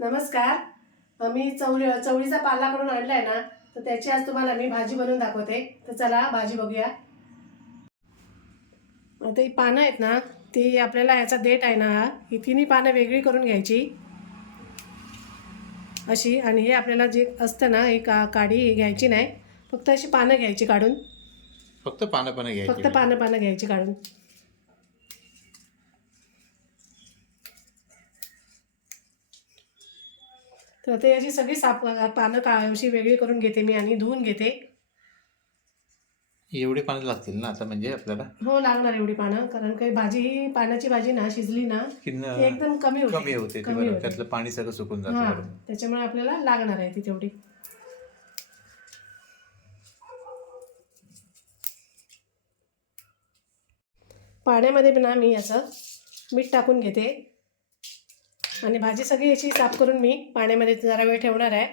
नमस्कार. मी चवळीचा पाला करून आणलाय ना, तर त्याची आज तुम्हाला मी भाजी बनवून दाखवते. तर चला भाजी बघूया. आता ही पानं आहेत ना, ती आपल्याला याचा देठ आहे ना, ही तिन्ही पानं वेगळी करून घ्यायची अशी. आणि हे आपल्याला जे असतं ना, ही काडी ही घ्यायची नाही, फक्त अशी पानं घ्यायची काढून. फक्त पानं घ्यायची, फक्त पानं घ्यायची काढून. तर ते अशी सगळी पानं अशी वेगळी करून घेते मी आणि धुवून घेते. एवढी पानं लागतील ना आता, म्हणजे आपल्याला? हो, लागणार एवढी पानं, कारण काही भाजी ही पानाची भाजी ना शिजली ना की ती एकदम कमी होते. त्यातलं पाणी सगळं सुकून जातं. हां, बरोबर. त्याच्यामुळे आपल्याला लागणार आहे ती तेवढी. पाण्यामध्ये ना मी याचं मीठ टाकून घेते आणि भाजी सगळी याची साफ करून मी पाण्यामध्ये जरा वेळ ठेवणार आहे.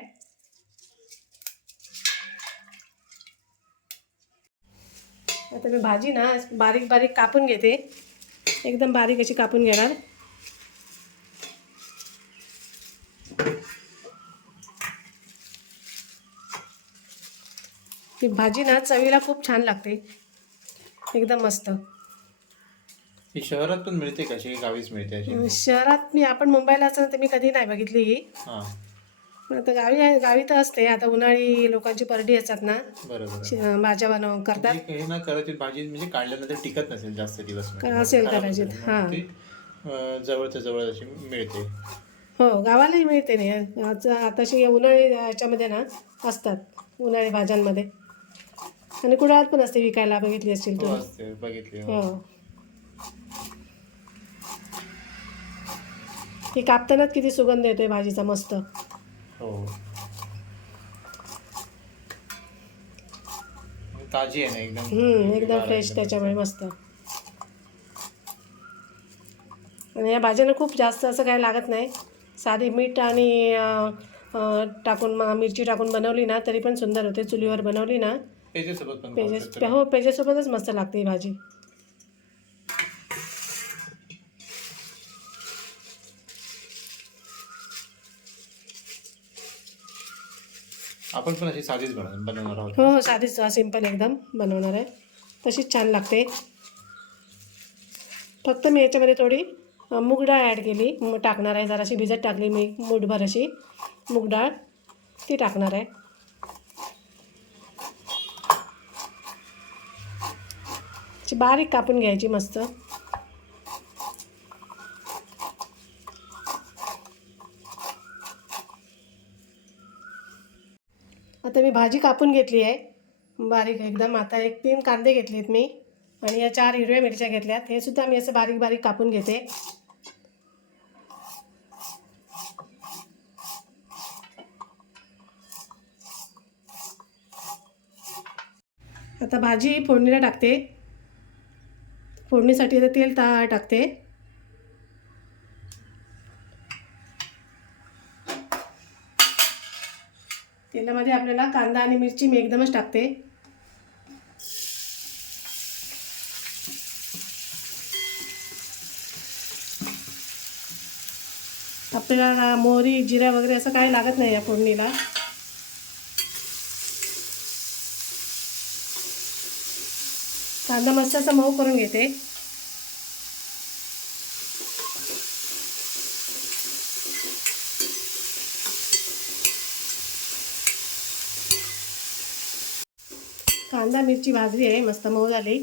आता मी भाजी ना बारीक बारीक कापून घेते, एकदम बारीक अशी कापून घेणार. ती भाजी ना चवीला खूप छान लागते, एकदम मस्त. ही शहरातून मिळते का, अशी गावीच मिळते अशी? शहरात आपण मुंबईला असं तर मी कधी नाही बघितली ही. हां, पण आता गावी तर असते. आता उन्हाळी लोकांची परडी असतात ना, बरोबर. भाज्या करतात. हे ना कदाचित भाजी म्हणजे काढल्यानंतर टिकत नसेल जास्त दिवस, असेल कदाचित. हां, जवळच्या जवळ अशी मिळते. हो, गावालाही मिळते नाही. आताशी उन्हाळी याच्यामध्ये ना असतात, उन्हाळी भाज्यांमध्ये. आणि कुडाळात पण असते विकायला, बघितली असतील हो, तुम्ही. असते, बघितली. हो, ती कापतानाच किती सुगंध येतोय भाजीचा मस्त. हो, ताजी आहे ना एकदम. एकदम फ्रेश, त्याच्यामुळे मस्त. आणि या भाज्यांना खूप जास्त असं काही लागत नाही. साधी मीठ आणि टाकून मिरची टाकून बनवली ना तरी पण सुंदर होते. चुलीवर बनवली ना पेजेसोबतच मस्त लागते ही भाजी. आपण पण अशी साधीच बनवणार आहोत. हो, साधीच सिंपल एकदम बनवणार आहे, तशीच छान लागते. फक्त मी याच्यामध्ये थोडी मूग डाळ ॲड केली, टाकणार आहे. जराशी भिजत टाकली मी, मूठभर अशी मूग डाळ ती टाकणार आहे. बारीक कापून घ्यायची मस्त. आता मी भाजी कापून घेतली आहे बारीक एकदम. आता 3 कांदे घेतलेत मी आणि या 4 हिरव्या मिरच्या घेतल्यात. हे सुद्धा मी असं बारीक बारीक कापून घेते. आता भाजी फोडणीला टाकते. फोडणीसाठी आता तेल टाकते. तेलामध्ये आपल्याला कांदा आणि मिरची मी एकदमच टाकते. आपल्याला मोहरी जिरा वगैरे असं काही लागत नाही या फोडणीला. कांदा मस्त असा मऊ करून घेते. कांदा मिरची भाजली आहे, मस्त मऊ झाली.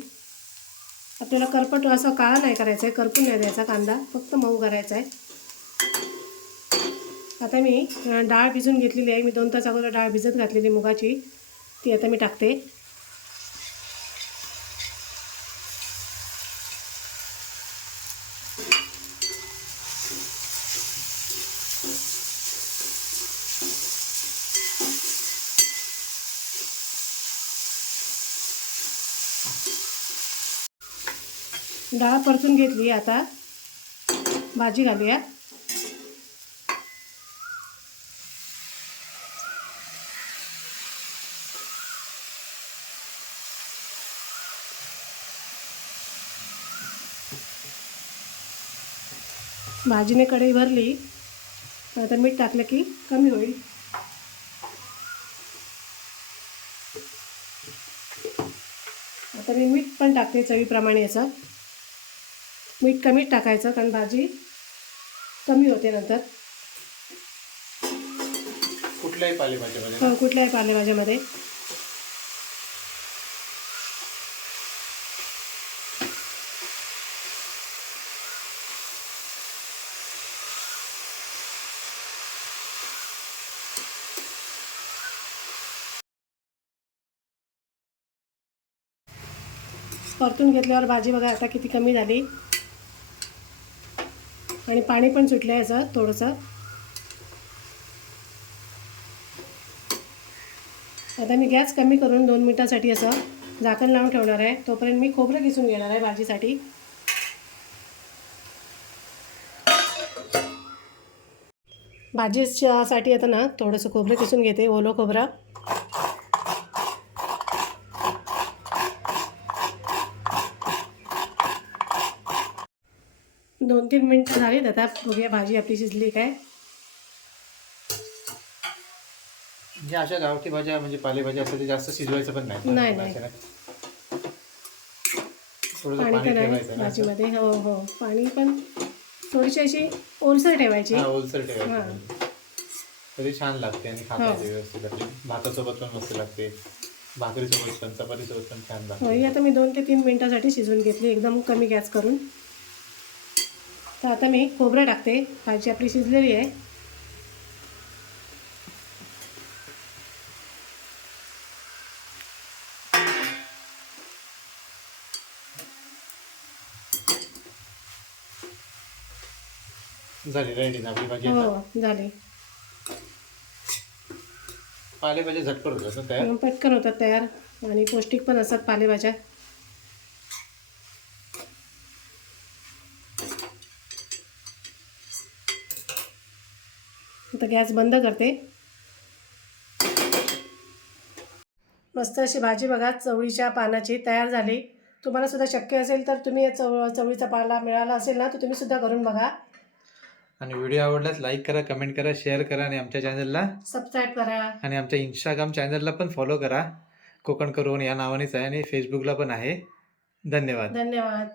आपल्याला करपट असं काळा नाही करायचं आहे, करपून नाही द्यायचा कांदा, फक्त मऊ करायचा आहे. आता मी डाळ भिजून घेतलेली आहे. मी 2 तास अगोदर डाळ भिजत घातलेली मुगाची, ती आता मी टाकते. डाळ परतून घेतली. आता भाजी घालूया. भाजीने कढई भरली. आता मीठ टाकलं की कमी होईल. आता मी मीठ पण टाकते चवीप्रमाणे. याचं मीठ कमीच टाकायचं कारण भाजी कमी होते नंतर. कुठल्याही पालेभाज्यामध्ये ना? हो, कुठल्याही पालेभाज्यामध्ये. परतून घेतल्यावर भाजी बघा आता किती कमी झाली आणि पाणी पण सुटलं याचं थोडंसं. आता मी गॅस कमी करून 2 मिनिटासाठी असं झाकण लावून ठेवणार आहे. तोपर्यंत मी खोबरं किसून घेणार आहे भाजीसाठी. भाजीसाठी आता ना थोडंसं खोबरं किसून घेते, ओलं खोबरं. दोन 3 मिनिटं झालीत. आता बघूया भाजी आपली शिजली काय. म्हणजे अशा गावठी भाज्या म्हणजे पालेभाज्या असतात ते जास्त शिजवायचं पण नाही. नाही, नाही. थोडंसं पाणी पाणी तर नाही ठेवायचं ना. भाजीमध्ये. हो हो, पाणी पण थोडीशी अशी ओलसर ठेवायची. हा, ओलसर ठेवायचं हां. म्हणजे. तरी छान लागते आणि खाता हो. येते व्यवस्थित. आपली भातासोबत पण मस्त लागते, भाकरीसोबत पण, चपातीसोबत पण छान हो, लागते. ही आता मी 2 ते 3 मिनिटासाठी शिजवून घेतली एकदम कमी गॅस करून. तर आता मी खोबरं टाकते. भाजी आपली शिजलेली आहे. झाली, रेडी ना आपली भाजी आता. हो, झाली. पालेभाज्या झटपट होतात ना तयार. पटकन होतात तयार आणि पौष्टिक पण असतात पालेभाज्या. आता गॅस बंद करते. मस्त अशी भाजी बघा चवळीच्या पानाची तयार झाली. तुम्हाला सुद्धा शक्य असेल तर तुम्ही या चवळीचा पाला मिळाला असेल ना तर तुम्ही सुद्धा करून बघा. आणि व्हिडिओ आवडल्यास लाईक करा, कमेंट करा, शेअर करा आणि आमच्या चॅनलला सबस्क्राईब करा. आणि आमच्या इंस्टाग्राम चॅनलला पण फॉलो करा. कोकण करून या नावानेच आहे आणि फेसबुकला पण आहे. धन्यवाद. धन्यवाद.